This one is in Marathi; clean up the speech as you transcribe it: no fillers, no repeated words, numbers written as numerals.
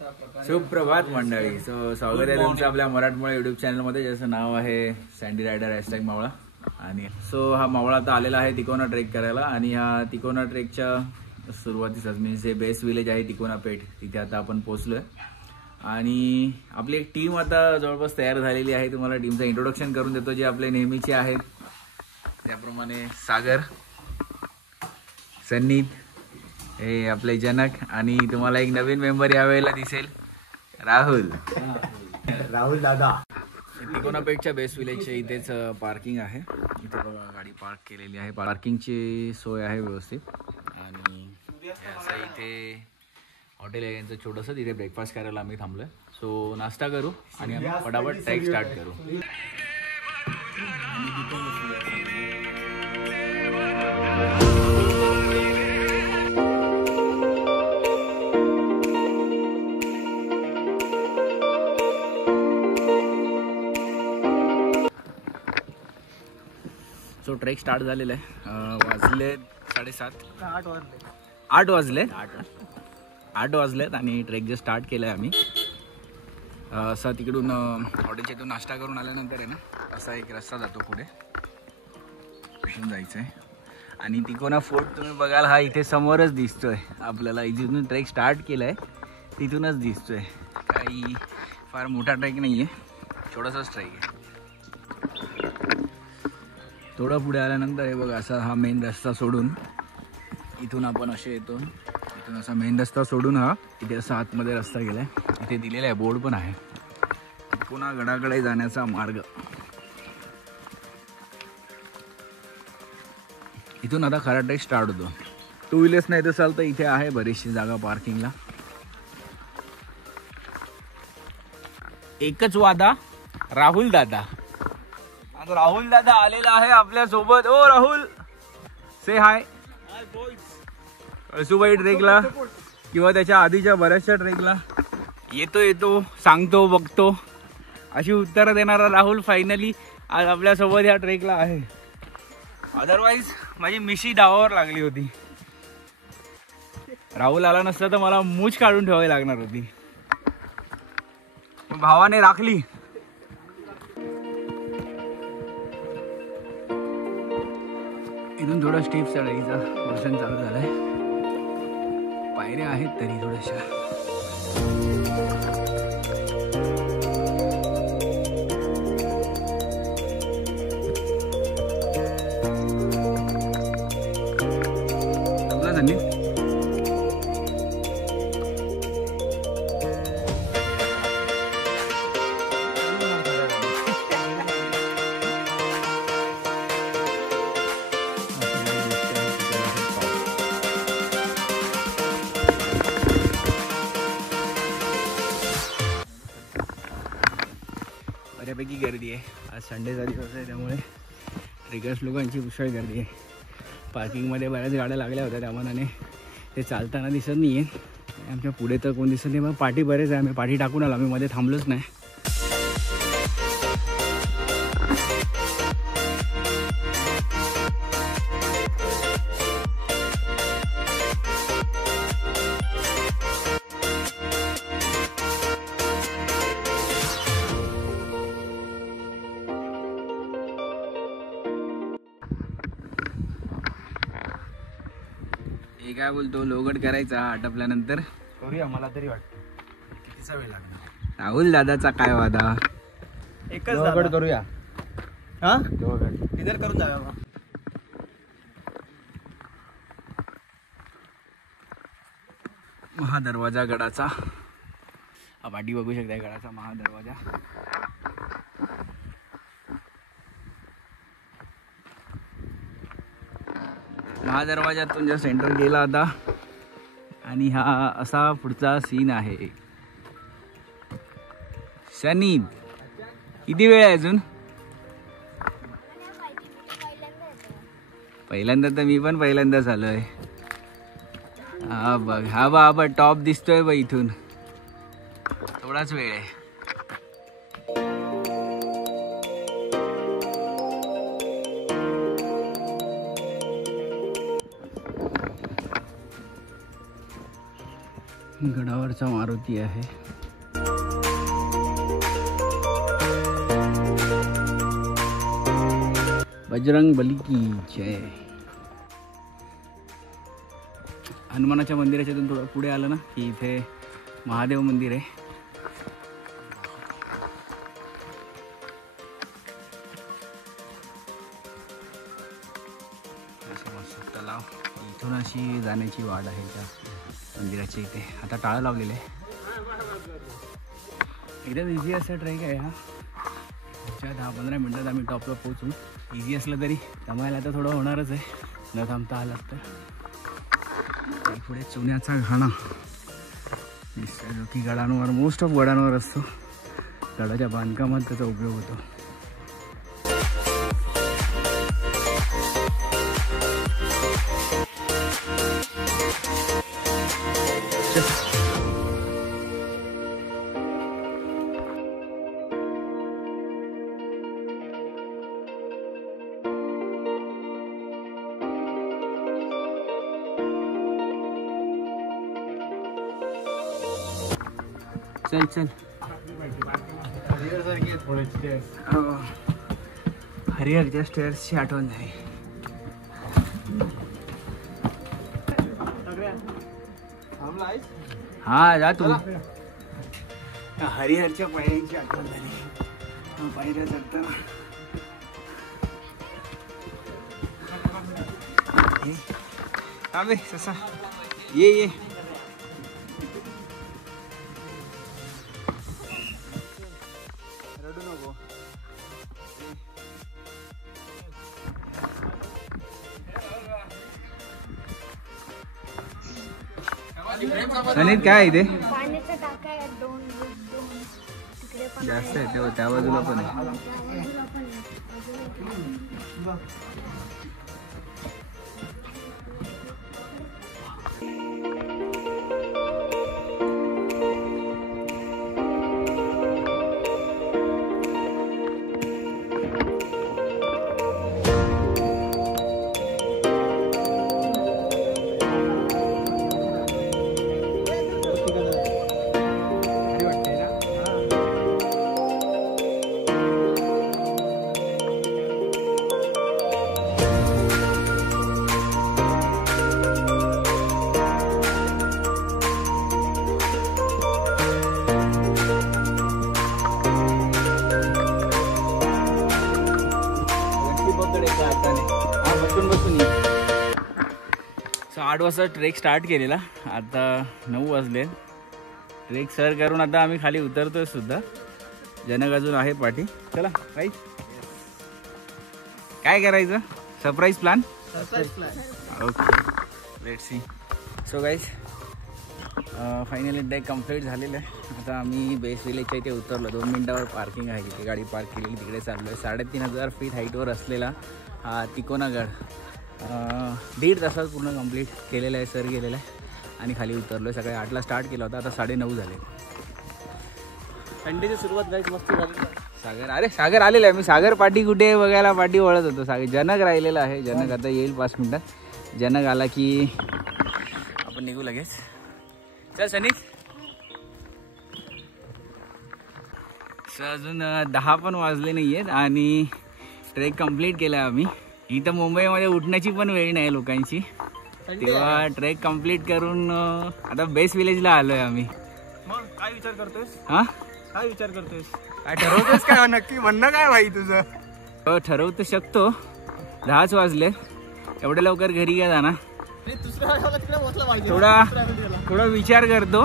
सुप्रभात मंडळी. स्वागत आहे तुमचं आपल्या मराठमोळा युट्यूब चॅनलमध्ये, ज्याचं नाव आहे सँडी रायडर #मावळा. आणि हा मावळा आता आलेला आहे तिकोना ट्रेक करायला. आणि ह्या तिकोना ट्रेकच्या सुरुवातीचाच म्हणजे जे बेस्ट विलेज आहे तिकोना पेठ, तिथे आता आपण पोहोचलोय. आणि आपली एक टीम आता जवळपास तयार झालेली आहे. तुम्हाला टीमचं इंट्रोडक्शन करून देतो, जे आपले नेहमीचे आहेत त्याप्रमाणे. सागर, सन्नीत, हे आपले जनक, आणि तुम्हाला एक नवीन मेंबर यावेळेला दिसेल, राहुल दादा. तिकोना पेठच्या बेस्ट विलेजच्या इथेच पार्किंग आहे. इथे बघा गाडी पार्क केलेली आहे. पार्किंगची सोय आहे व्यवस्थित. आणि असं इथे हॉटेल आहे यांचं छोटंसं. तिथे ब्रेकफास्ट करायला आम्ही थांबलोय. सो नाश्ता करू आणि आम्ही फटाफट ट्रेक स्टार्ट करू. सो ट्रेक स्टार्ट झालेलं आहे. वाजले 7:30, 8 वाजलेत आणि ट्रेक जे स्टार्ट केलं आहे आम्ही. असा तिकडून हॉटेलच्या इथून नाश्ता करून आल्यानंतर आहे ना, असा एक रस्ता जातो पुढे, इथून जायचं आहे. आणि तिकोना फोर्ट तुम्ही बघाल, हा इथे समोरच दिसतोय आपल्याला. इथून ट्रेक स्टार्ट केलं आहे तिथूनच दिसतोय. काही फार मोठा ट्रेक नाही आहे, छोटासाच ट्रेक आहे. थोडं पुढे आल्यानंतर हे बघा, असा हा मेन रस्ता सोडून इथून आपण असे येतो. इथून असा मेन रस्ता सोडून हा इथे असा आतमध्ये रस्ता गेलाय. इथे दिलेला आहे, बोर्ड पण आहे, तिकोना गडाकडे जाण्याचा मार्ग. इथून आता खरा ट्रेक स्टार्ट होतो. 2 व्हीलर्स नाही तर चालतं. इथे आहे बरीचशी जागा पार्किंगला. एकच वादा, राहुल दादा. राहुल दादा आलेला आहे आपल्या सोबत. ओ राहुल, से हाय. कळसुबाई ट्रेकला किंवा त्याच्या आधीच्या बऱ्याचशा ट्रेकला येतो सांगतो बघतो अशी उत्तरं देणारा राहुल फायनली आज आपल्यासोबत ह्या ट्रेकला आहे. अदरवाईज माझी मिशी डावावर लागली होती. राहुल आला नसता तर मला मूछ काढून ठेवावी लागणार होती. भावाने राखली. इथून थोडा स्टेप चढायचा वर्षण चालू झालाय. पायऱ्या आहेत तरी थोड्याशा. आपला धन्य बऱ्यापैकी गर्दी आहे. आज संडेचा दिवस आहे त्यामुळे ट्रेकर्स लोकांची पुष्कळ गर्दी आहे. पार्किंगमध्ये बऱ्याच गाड्या लागल्या होत्या, त्यामानाने ते चालताना दिसत नाही आहे. आमच्या पुढे तर कोण दिसत नाही. मग पाठी बरेच आहे. आम्ही पाठी टाकून आलो, आम्ही मध्ये थांबलोच नाही. काय बोलतो, लोगड करायचा आटपल्यानंतर करूया. मला तरी वाटतं कितीचा वेळ लागणार. राहुल दादाचा काय वादा. एकच लोगड करूया. हा लोगड इधर करून जाऊया. महादरवाजा गडाचा हा पाठी बघू शकता. गडाचा महादरवाजा. महादरवाजातून जस्ट एंटर केला आता. आणि हा असा पुढचा सीन आहे. शनी, किती वेळ आहे अजून? पहिल्यांदा तर मी पण पहिल्यांदाच आलोय. हा बघ, हा बा टॉप दिसतोय बा इथून. थोडाच वेळ आहे. गडावरचा मारुती आहे. बजरंग बली की जय. हनुमानाच्या मंदिराच्या इथून थोडं पुढे आलं ना की इथे महादेव मंदिर आहे. तलाव इथून अशी जाण्याची वाट आहे त्या मंदिराच्या इथे. आता टाळं लावलेलं आहे. एकदम इझी असा ट्रेक आहे हा. 10-15 मिनटात आम्ही टॉपला पोहोचू. इझी असलं तरी दमायला तर थोडं होणारच आहे न थांबता आलात तर. पुढे चुन्याचा घाणा दिसतोय जो की गडांवर मोस्ट ऑफ गडांवर असतो. गडाच्या बांधकामात त्याचा उपयोग होतो. चल चल. हरिहरच्या स्टेअर्सची आठवण झाली. हा जा तू. हरिहरच्या पायऱ्यांची आठवण झाली. पायऱ्या चढताना थांबे ससा. ये रडू नको. सनीत काय इथे पाण्याचा टाका आहे. दोन तिकडे पण जास्त आहे तेव्हा त्या बाजूला पण आहे. बाजूला पण आहे. सो 8 वाजता ट्रेक स्टार्ट केलेला. आता 9 वाजले. ट्रेक सर करून आता आम्ही खाली उतरतोय सुद्धा. जनक अजून आहे पाठी. चला राईट. काय करायचं surprise plan. Okay let's see. So guys finally trek complete झालेलं आहे. आता आम्ही बेस विलेजच्या इथे उतरलो. 2 मिनिटावर पार्किंग आहे. तिथे गाडी पार्क केलेली तिकडे चाललो आहे. 3500 फीट हाईटवर असलेला हा तिकोनागड 1.5 तासात पूर्ण कंप्लीट केलेलं आहे. सर गेलेला आहे आणि खाली उतरलो आहे. सकाळी 8ला स्टार्ट केला होता. आता 9:30 झाले. संडेची सुरुवात गाईज मस्त झाली. सागर अरे सागर आलेला आहे. मी सागर पाठी कुठे बघायला पाठी वळत होतो. सागर जनक राहिलेला आहे. जनक आता येईल 5 मिनिटात. जनक आला की आपण निघू लगेच. चल सनीत. सर अजून 10 पण वाजले नाही आहेत आणि ट्रेक कंप्लीट केला आहे आम्ही. इथं मुंबईमध्ये उठण्याची पण वेळ नाही लोकांची. तेव्हा ट्रेक कंप्लीट करून आता बेस विलेजला आलोय आम्ही. मग काय विचार करतोयस. हा काय विचार करतोयस. काय ठरवतोयस काय नक्की म्हणणं काय भाई तुझं. हो ठरवू तर शकतो. 10च वाजले. एवढ्या लवकर घरी काय जाणार. दुसऱ्या तिकडे पोहोचला पाहिजे. थोडा विचार करतो.